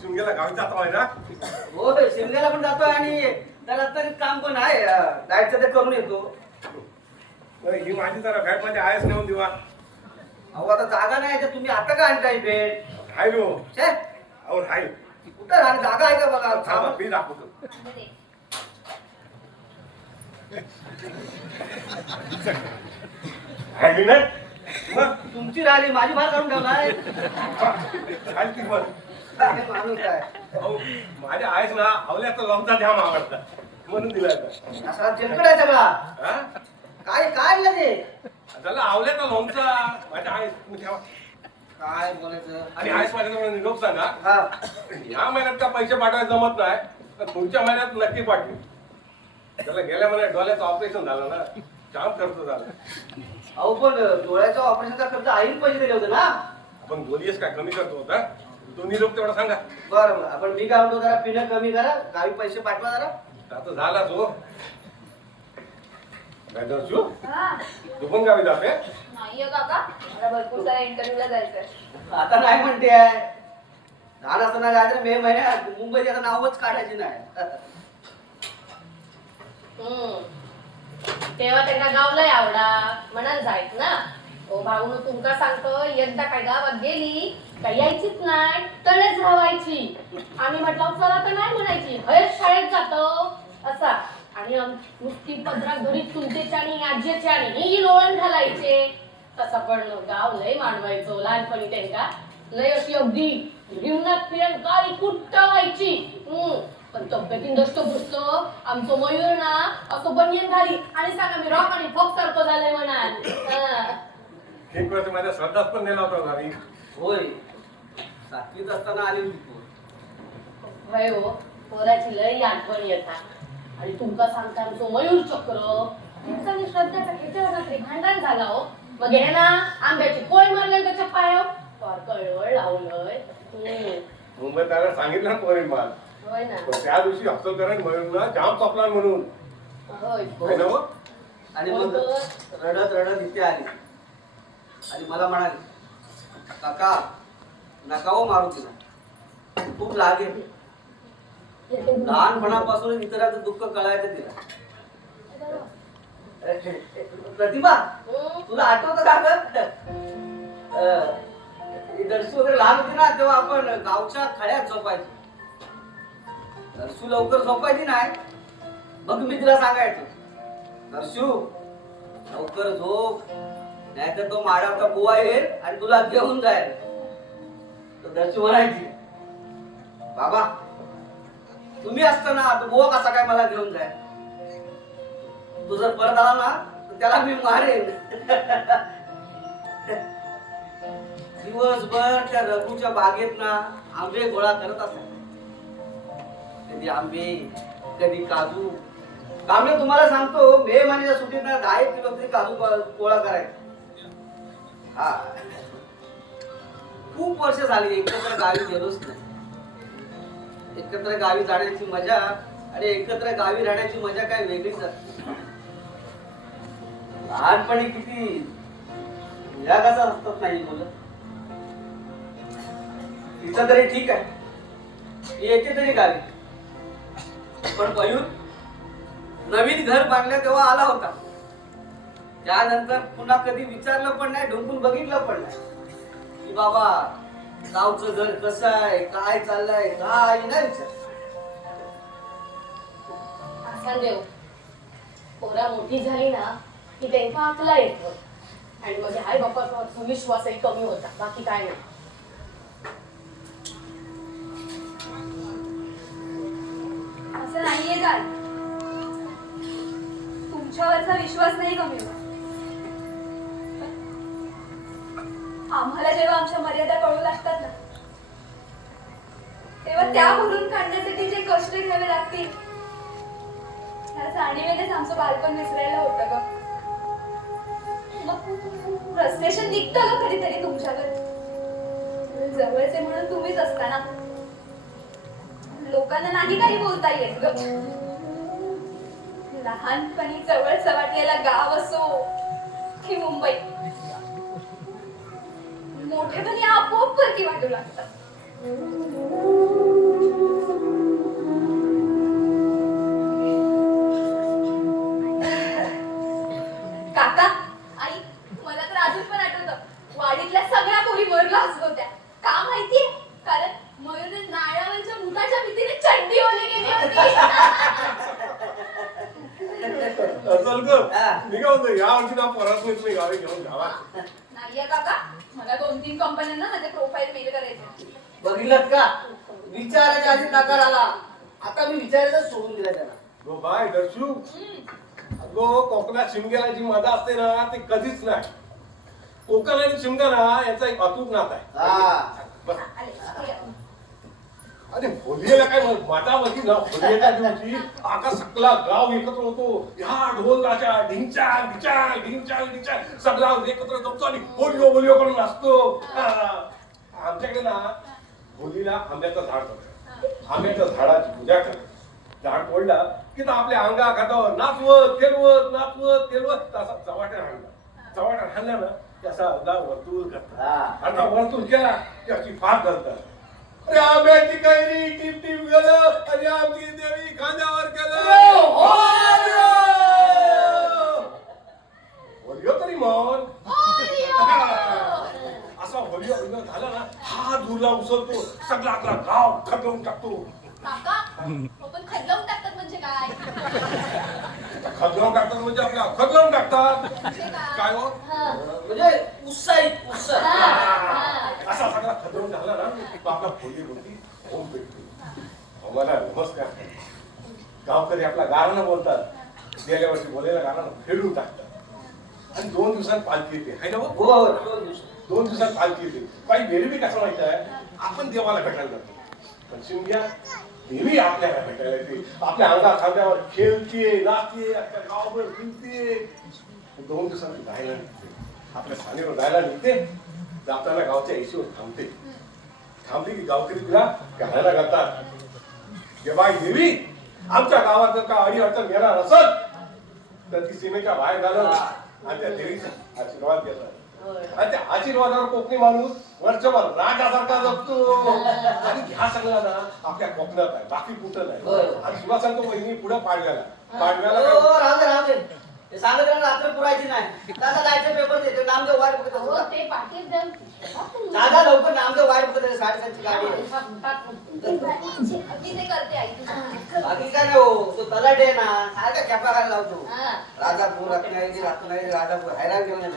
शिमग्याला गावी जातो आहे ना. हो शिमग्याला पण जातोय आणि त्याला तरी काम पण आहे. डाएटचं ते करून येतो. ही माझी जरा बॅट मध्ये आहेच नेऊन देवा. अहो आता जागा नाही तर तुम्ही आता का आणताय बेड? हाय नो छे और हाय कुठं राहणार जागा आहे का बघा. थांबा मी दाखवतो. हाय ना मग तुमची राहिली माझी भार काढून ठेवलाय. हाय ती बघ. काय माणूस आहे. अहो माझ्या आहेच ना आवल्याचा लॉंगचा ध्यान आवडता म्हणून दिलाय. असा चिलकट आहे सगळा. हा काय काय आणलं ते? त्याला आवल्याचा लॉंगचा माझ्या आहेस तुम्ही ठेवा. काय बोलायचं. आणि आहेस माझ्याजवळ निरोप सांगा. हा या महिन्यात का पैसे पाठवायला जमत नाही तर पुढच्या महिन्यात नक्की पाठवू. त्याला गेल्या महिन्यात डोळ्याचं ऑपरेशन झालं ना जाम खर्च झाला. अहो पण डोळ्याच्या ऑपरेशनचा खर्च आईने पैसे दिले होते ना. आपण बोलीस काय कमी करतो होता तो निरोप तेवढा सांगा. बरं बरं आपण मी काय म्हणतो जरा पिणं कमी करा. गावी पैसे पाठवा जरा. आता झालाच हो. काय दर्शू हा तू पण गावी जाते. नाहीये काका मला भरपूर साऱ्या इंटरव्ह्यूला जायचंय. आता नाही म्हणते आहे. लहान असताना काय मे महिन्यात मुंबईत आता नावच काढायची नाही. तेव्हा त्यांना गाव लय आवडा म्हणाल जायच ना. ओ भाऊ तुमका सांगतो एकदा काय गावात गेली काय यायचीच नाही तळेच राहायची. आम्ही म्हटलं चला तर नाही म्हणायची हयच शाळेत जातो असा. आणि नुसती पदरात घरी चुलतेच्या आणि आजीच्या आणि ही लोळण घालायचे. तसं पण गाव लय मांडवायचो लहानपणी त्यांना. लय अशी अगदी रिवणात फिरण गाडी कुट्ट व्हायची. पण तब्येतीन दष्ट पुसतो आमचं मयूर ना असं बनियन घाली आणि सांगा मी रॉक आणि फॉक सारखं झालंय म्हणाल. एक वेळ माझ्या श्रद्धाच पण नेला होता गावी. होय सातवीत असताना आली होती तू. होय हो पोराची लय आठवण येतात. आणि तुमका सांगता आमचं मयूर चक्र तुमचा आणि श्रद्धाचा किती तरी भांडण झाला हो. मग हे ना आंब्याची कोय मारल्या त्याच्या पायावर कळवळ लावलंय. मुंबईत त्याला सांगितलं ना पोरी माल. होय ना त्या दिवशी हसलकरण मयूरला जाम चपला म्हणून. होय है ना हो? आणि मग रडत रडत इथे आली आणि मला म्हणाली काका नका हो मारू तिला खूप लागेल. लहानपणापासून इतरांचं दुःख कळायचं तिला. प्रतिभा तुला आठवतं का दर्शू वगैरे लहान होती ना तेव्हा आपण गावच्या खळ्यात झोपायचो. दर्शू लवकर झोपायची नाही मग मी तिला सांगायचो दर्शू लवकर झोप नाहीतर तो माडाचा बुवा येईल आणि तुला घेऊन जाईल. तर दर्शू म्हणायची बाबा तुम्ही असताना तो बुवा कसा काय मला घेऊन जाईल. तू जर परत आला ना तर त्याला मी मारेन. दिवसभर त्या रघुच्या बागेत ना आंबे गोळा करत असायचे. कधी आंबे कधी काजू. कांबळे तुम्हाला सांगतो मे महिन्याच्या सुट्टीत ना 10 किलो तरी काजू गोळा करायचा. हा खूप वर्ष झाली एकत्र गावी गेलोच नाही. एकत्र गावी जाण्याची मजा आणि एकत्र गावी राहण्याची मजा काय वेगळीच असते. लहानपणी किती या कसा असतात नाही मुलं. तिचं तरी ठीक आहे येते तरी गावी. पण मयूर नवीन घर बांधलं तेव्हा आला होता. त्यानंतर पुन्हा कधी विचारलं पण नाही ढुंकून बघितलं पण नाही की बाबा गावचं घर कसं आहे काय चाललंय काय नाही विचार. असा देव पोरा मोठी झाली ना की त्यांचा आकला येतो आणि माझ्या आई बापाचा विश्वासही कमी होता. बाकी काय नाही. असं नाहीये काय तुमच्यावरचा विश्वास नाही कमी होत. आम्हाला जेव्हा आमच्या मर्यादा कळू लागतात ना तेव्हा त्या भरून काढण्यासाठी जे कष्ट घ्यावे लागतील त्या जाणीवेनेच आमचं बालपण विसरायला होतं ग. मग फ्रस्ट्रेशन निघतं ग कधीतरी तुमच्याकडे. जवळचे म्हणून तुम्हीच असताना लोकांना नाही काही बोलता येत ग. लहानपणी जवळच वाटलेला गाव असो की मुंबई मोठेपणी आपोआप परकी वाटू लागतात. काका आई मला तर अजून पण आठवतं वाडीतल्या सगळ्या पोरी मयूरला हसवत्या. का माहितीये? कारण मयूरने नारळावरच्या मुठाच्या भीतीने चड्डी ओली केली होती. चल ग मी काय म्हणतो या वर्षी ना परत मी तुम्ही गावी घेऊन जावा. नाहीये काका मला 2-3 कंपन्यांना माझे प्रोफाईल मेल करायचे. बघितलं का विचारायच्या आधी नकार आला. आता मी विचारायचं सोडून दिला त्याला. गो बाय दर्शू अगो कोकणात शिमग्याला जी मजा असते ना ती कधीच नाही. कोकण आणि शिमगा ना याचा एक अतूट नाता आहे. हा. बस. आले. अरे होलियेला काय माता बघी ना होलियेच्या दिवशी आका सगळा गाव एकत्र होतो. ह्या ढोलाच्या ढिंचाक ढिंचाक ढिंचाक ढिंचाक सगळा एकत्र जमतो आणि होलियो होलियो करून नाचतो. आमच्याकडे ना होलीला आंब्याचं झाड करतात. आंब्याच्या झाडाची पूजा करतात. झाड पडला की तर आपल्या अंगा खातावर नाचवत खेळवत असा चवाट्या हाणला ना की असा अंगा वर्तुळ करतात. आता वर्तुळ केला की अशी फार करतात. अरे आंब्याची कैरी टिप टिप गेलं आणि आमची देवी खांद्यावर गेलं. होलियो तरी म्हण. असा होलियो झाला ना हा दूरला उचलतो सगळा आपला गाव खतवून टाकतो. काका आपण खदलावून टाकतात म्हणजे काय? खतवून टाकतात म्हणजे आपल्या खतवून टाकतात. म्हणजे काय? काय हो म्हणजे उत्साहित उत्साह. असा सगळा खतवून झाला ना तो आपला होली होती होम भेटतो. आम्हाला नमस्कार. गावकरी आपला गाणं बोलतात. गेल्या वर्षी बोलायला गाणं फेडून टाकतात आणि 2 दिवसात पालखी येते है ना हो? हो 2 दिवसात पालखी येते. काही देवी कसं माहित आहे आपण देवाला भेटायला जातो पण शिमग्या देवी आपल्याला भेटायला येते. आपल्या अंगा खांद्यावर खेळते नाचते आपल्या गावावर फिरते. 2 दिवसांनी जायला निघते. आपल्या सानीवर जायला निघते. जाताना गावच्या ऐशीवर थांबली की गावकरी तिला घालायला घालतात. गे बाई देवी आमच्या गावात जर का अडी अडचण येणार असत तर ती सीमेच्या बाहेर घालत आणि त्या देवीचा आशीर्वाद घेतात. आणि त्या आशीर्वादावर कोकणी माणूस वर्षभर राजासारखा जगतो. आणि ह्या सगळ्या ना आपल्या कोकणात आहे बाकी कुठं नाही. आणि तुला सांगतो वहिनी पुढे पाडव्याला राहू दे ते सांगत राहणार रात्र पुरायची नाही. दादा जायचं पेपर देते नामदेव वाट बघत हो, असतो. ते पाटील जण दादा लवकर नामदेव वाट बघत आहे. 7:30ची गाडी आहे. मी ते करते आई. बाकी काय नाही हो तो तलाट आहे ना सारखा खेपा घायला लावतो. हा. राजापूर रत्नागिरी राजापूर हैराण केलं